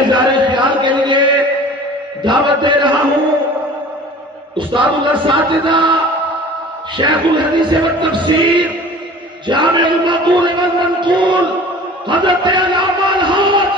اظہار خیال کے لیے دعوت دے رہا ہوں استاد الاساتذہ شیخ الحدیث والتفسیر جامع المعقول والمنقول حضرت علامہ الحاج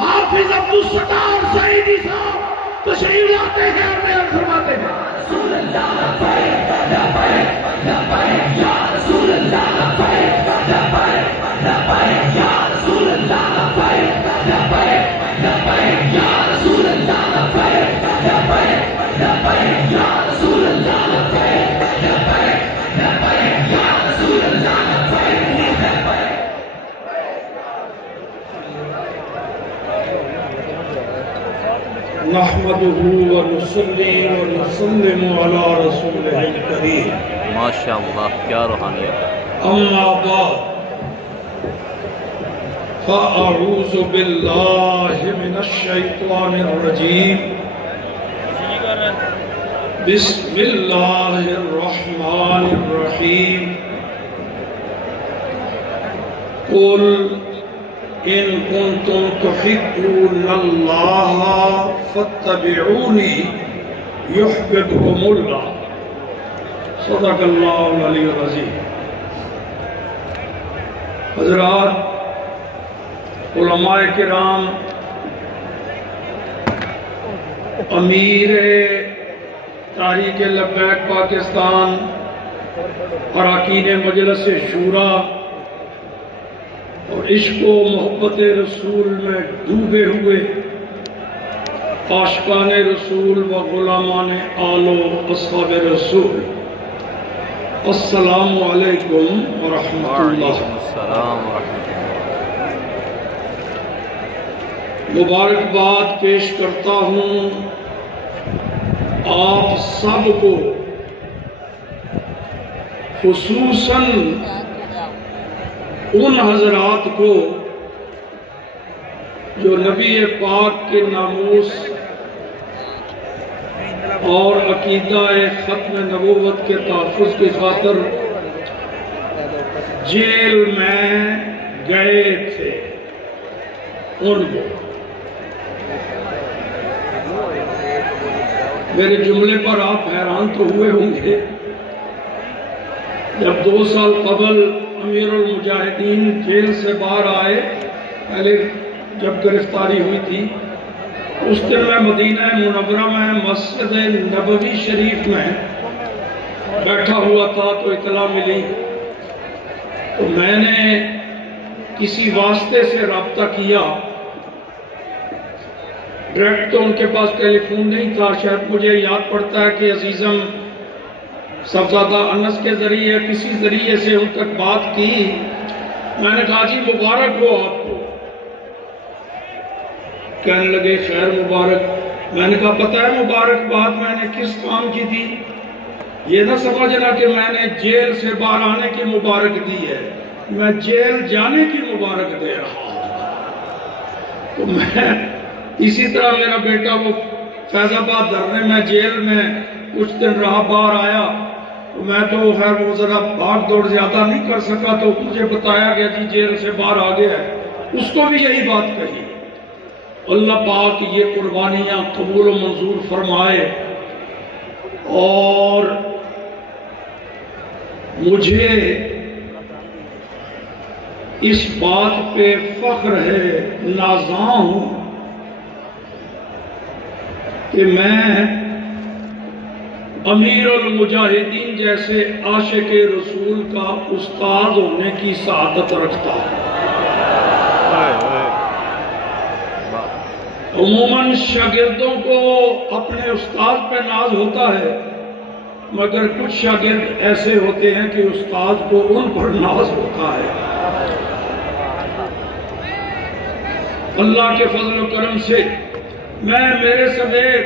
حافظ عبدالستار سعیدی صاحب تشریف لاتے ہیں اور بیان فرماتے ہیں۔ رسول اللہ لبیک لبیک لبیک یا رسول اللہ لبیک لبیک لبیک یا رسول اللہ لبیک لبیک لبیک یا رسول اللہ لبیک لبیک لبیک یا رسول اللہ لبیک لبیک لبیک یا رسول اللہ لبیک لبیک۔ نحمده ونصلي ونسلم على رسوله الكريم ماشاءاللہ کیا روحانیت ہے۔ اما بعد فاعوذ باللہ من الشیطان الرجیم بسم اللہ الرحمن الرحیم قل ان کنتم تحبون اللہ فاتبعونی یحببکم اللہ۔ صدق اللہ العلی العظیم۔ حضرات، علماء کرام، امیر تحریک لبیک پاکستان، اراکین مجلس شورا اور عشق و محبت رسول میں ڈوبے ہوئے عاشقان رسول و غلامان آل و اصحاب رسول، السلام علیکم ورحمۃ اللہ۔ السلام ورحمۃ اللہ۔ مبارکباد پیش کرتا ہوں آپ سب کو، خصوصاً ان حضرات کو جو نبی پاک کے ناموس اور عقیدہ ختم نبوت کے تحفظ کی خاطر جیل میں گئے تھے، ان کو میرے جملے پر آپ حیران تو ہوئے ہوں گے۔ جب 2 سال قبل امیر المجاہدین جیل سے باہر آئے، پہلے جب گرفتاری ہوئی تھی، اس دن میں مدینہ منورہ میں مسجد نبوی شریف میں بیٹھا ہوا تھا تو اطلاع ملی، تو میں نے کسی واسطے سے رابطہ کیا۔ ڈائریکٹ تو ان کے پاس ٹیلی فون نہیں تھا، شاید مجھے یاد پڑتا ہے کہ عزیزم صاحبزادہ انس کے ذریعے کسی ذریعے سے ان تک بات کی۔ میں نے کہا جی مبارک ہو آپ کو، کہنے لگے خیر مبارک۔ میں نے کہا پتہ ہے مبارک بات میں نے کس کام کی تھی؟ یہ نہ سمجھنا کہ میں نے جیل سے باہر آنے کی مبارک دی ہے، میں جیل جانے کی مبارک دے رہا ہوں۔ تو میں اسی طرح میرا بیٹا وہ فیض آباد دھرنے میں جیل میں کچھ دن رہا، باہر آیا تو میں تو خیر وہ ذرا بھاگ دوڑ زیادہ نہیں کر سکا، تو مجھے بتایا گیا جی جیل سے باہر آ گیا ہے۔ اس کو بھی یہی بات کہی۔ اللہ پاک یہ قربانیاں قبول و منظور فرمائے، اور مجھے اس بات پہ فخر ہے، نازاں ہوں کہ میں امیر المجاہدین جیسے عاشق رسول کا استاد ہونے کی سعادت رکھتا ہوں۔ عموماً شاگردوں کو اپنے استاد پہ ناز ہوتا ہے، مگر کچھ شاگرد ایسے ہوتے ہیں کہ استاد کو ان پر ناز ہوتا ہے۔ اللہ کے فضل و کرم سے میرے سمیت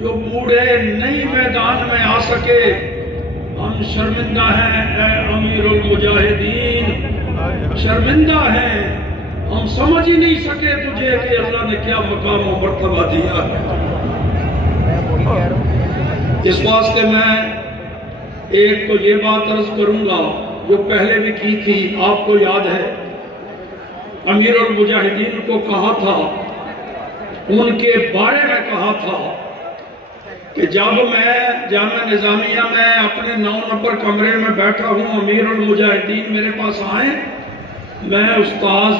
جو بوڑھے نئی میدان میں آ سکے، ہم شرمندہ ہیں اے امیر المجاہدین، شرمندہ ہیں، ہم سمجھ ہی نہیں سکے تجھے کہ اللہ نے کیا مقام و مرتبہ دیا ہے۔ اس واسطے میں ایک تو یہ بات عرض کروں گا جو پہلے بھی کی تھی، آپ کو یاد ہے امیر المجاہدین کو کہا تھا ان کے بارے میں کہا تھا کہ جب میں جامعہ نظامیہ میں اپنے 9 نمبر کمرے میں بیٹھا ہوں، امیر المجاہدین میرے پاس آئیں، میں استاذ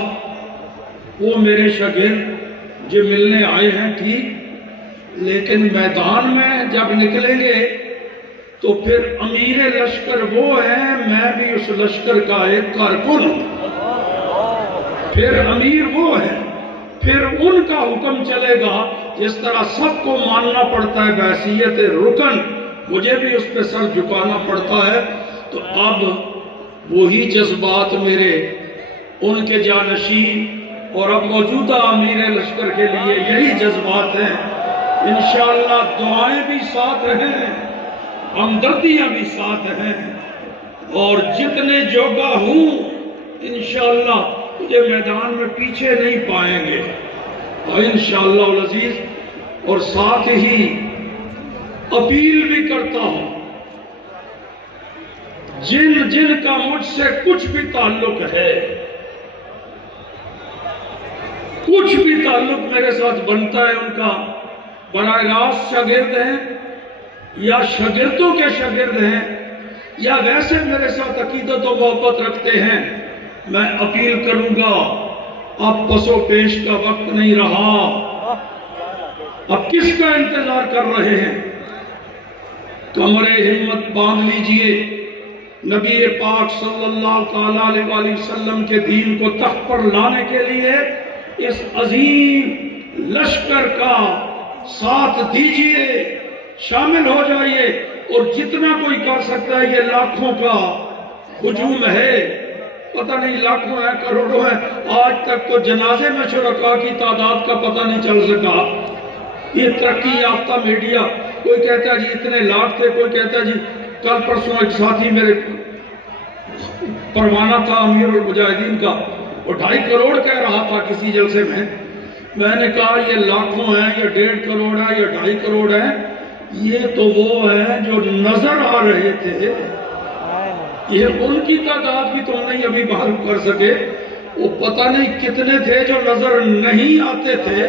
وہ میرے شاگرد جو ملنے آئے ہیں ٹھیک، لیکن میدان میں جب نکلیں گے تو پھر امیر لشکر وہ ہے، میں بھی اس لشکر کا ایک کارکن ہوں، پھر امیر وہ ہے، پھر ان کا حکم چلے گا، جس طرح سب کو ماننا پڑتا ہے بحیثیت رکن، مجھے بھی اس پہ سر جھکانا پڑتا ہے۔ تو اب وہی جذبات میرے ان کے جانشین اور اب موجودہ امیر لشکر کے لیے یہی جذبات ہیں۔ انشاءاللہ دعائیں بھی ساتھ ہیں، ہمدردیاں بھی ساتھ ہیں، اور جتنے جوگا ہوں انشاءاللہ مجھے میدان میں پیچھے نہیں پائیں گے، اور انشاءاللہ العزیز۔ اور ساتھ ہی اپیل بھی کرتا ہوں، جن جن کا مجھ سے کچھ بھی تعلق ہے، کچھ بھی تعلق میرے ساتھ بنتا ہے، ان کا براہ راست شاگرد ہیں یا شاگردوں کے شاگرد ہیں یا ویسے میرے ساتھ عقیدت و محبت رکھتے ہیں، میں اپیل کروں گا، اب پس و پیش کا وقت نہیں رہا، اب کس کا انتظار کر رہے ہیں؟ کمر ہمت باندھ لیجئے، نبی پاک صلی اللہ تعالیٰ علیہ وآلہ وسلم کے دین کو تخت پر لانے کے لیے اس عظیم لشکر کا ساتھ دیجئے، شامل ہو جائیے، اور جتنا کوئی کر سکتا ہے، یہ لاکھوں کا ہجوم ہے، پتہ نہیں لاکھوں ہے کروڑوں ہے، آج تک تو جنازے میں شرکاء کی تعداد کا پتہ نہیں چل سکا۔ یہ ترقی یافتہ میڈیا، کوئی کہتا ہے جی اتنے لاکھ تھے، کوئی کہتا ہے جی کل پرسوں ایک ساتھی میرے پروانہ تھا امیر المجاہدین کا، وہ 2.5 کروڑ کہہ رہا تھا کسی جلسے میں نے کہا یہ لاکھوں ہیں، یہ 1.5 کروڑ ہے، یہ 2.5 کروڑ ہے، یہ تو وہ ہیں جو نظر آ رہے تھے، یہ ان کی تعداد بھی تو نہیں ابھی معلوم کر سکے، وہ پتہ نہیں کتنے تھے جو نظر نہیں آتے تھے،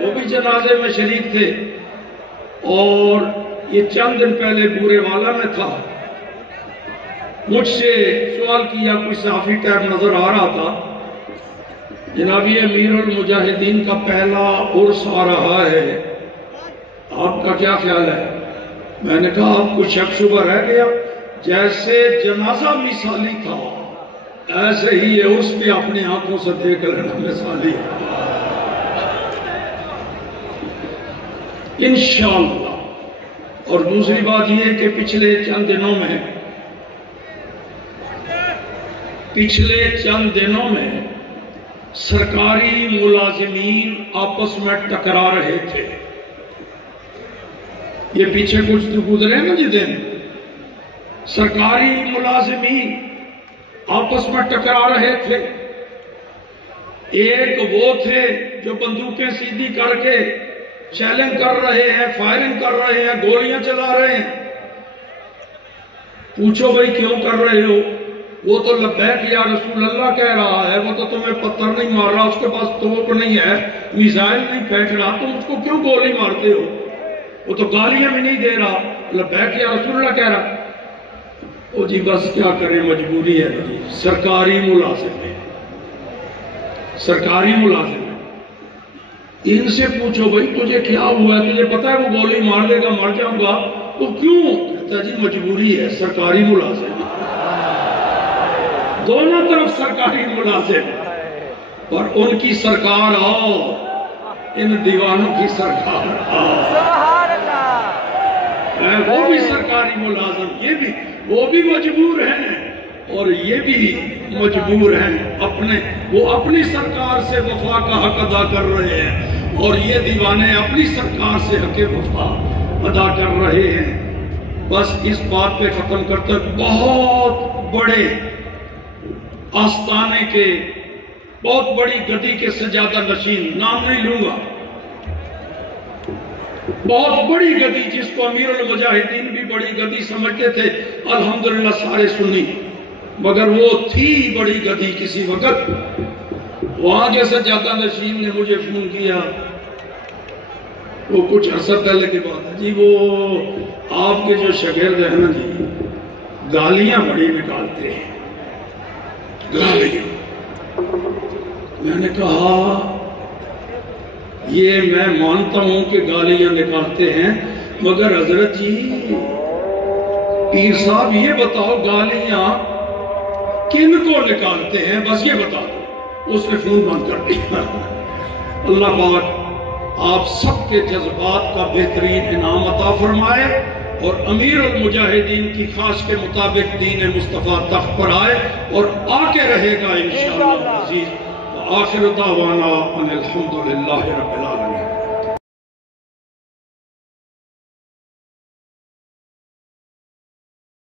وہ بھی جنازے میں شریک تھے۔ اور یہ چند دن پہلے بورے والا میں تھا، مجھ سے سوال کیا، کوئی صحافی ٹیب نظر آ رہا تھا، جناب یہ امیر المجاہدین کا پہلا عرس آ رہا ہے، آپ کا کیا خیال ہے؟ میں نے کہا آپ کو شک شبہ رہ گیا، جیسے جنازہ مثالی تھا ایسے ہی یہ عرس بھی اپنی آنکھوں سے دیکھ لینا مثالی ہے انشاءاللہ۔ اور دوسری بات یہ ہے کہ پچھلے چند دنوں میں سرکاری ملازمین آپس میں ٹکرا رہے تھے، یہ پیچھے کچھ تو گزرے نا جی دن، سرکاری ملازمین آپس میں ٹکرا رہے تھے، ایک وہ تھے جو بندوقیں سیدھی کر کے چیلنج کر رہے ہیں، فائرنگ کر رہے ہیں، گولیاں چلا رہے ہیں، پوچھو بھائی کیوں کر رہے ہو؟ وہ تو لبیک یا رسول اللہ کہہ رہا ہے، وہ تو تمہیں پتھر نہیں مار رہا، اس کے پاس توپ نہیں ہے، میزائل نہیں پھینک رہا، تم اس کو کیوں گولی مارتے ہو؟ وہ تو گالیاں بھی نہیں دے رہا، لبیک یا رسول اللہ کہہ رہا۔ او جی بس کیا کریں، مجبوری ہے جی، سرکاری ملازم ہے، سرکاری ملازم ہے، ان سے پوچھو بھائی تجھے کیا ہوا ہے، تجھے پتا ہے وہ گولی مار دے گا، مر جاؤں گا، تو کیوں؟ کہتا جی مجبوری ہے، سرکاری ملازم ہے، دونوں طرف سرکاری ملازم، اور ان کی سرکار آؤ، ان دیوانوں کی سرکار آؤ، وہ بھی سرکاری ملازم، یہ بھی وہ بھی مجبور ہیں اور یہ بھی مجبور ہیں، وہ اپنی سرکار سے وفا کا حق ادا کر رہے ہیں اور یہ دیوانے اپنی سرکار سے حق وفا ادا کر رہے ہیں۔ بس اس بات پہ ختم کرتے بہت بڑے آستانے کے، بہت بڑی گدی کے سجادہ نشین، نام نہیں لوں گا، بہت بڑی گدی جس کو امیر المجاہدین بھی بڑی گدی سمجھتے تھے، الحمدللہ سارے سنی، مگر وہ تھی بڑی گدی کسی وقت۔ وہاں کے سجادہ نشین نے مجھے فون کیا وہ کچھ عرصہ پہلے کی بات ہے جی، وہ آپ کے جو شاگرد ہیں نا جی، گالیاں بڑی نکالتے ہیں، گالیاں۔ میں نے کہا یہ میں مانتا ہوں کہ گالیاں نکالتے ہیں، مگر حضرت جی پیر صاحب یہ بتاؤ گالیاں کن کو نکالتے ہیں، بس یہ بتا دو۔ اس نے فون بند کر دیا۔ اللہ پاک آپ سب کے جذبات کا بہترین انعام عطا فرمائے اور امیر المجاہدین کی خواہش کے مطابق دین مصطفیٰ تخت پر آئے اور آ کے رہے گا انشاءاللہ عزیز۔ وآخر دعوانا ان الحمدللہ رب العالمین۔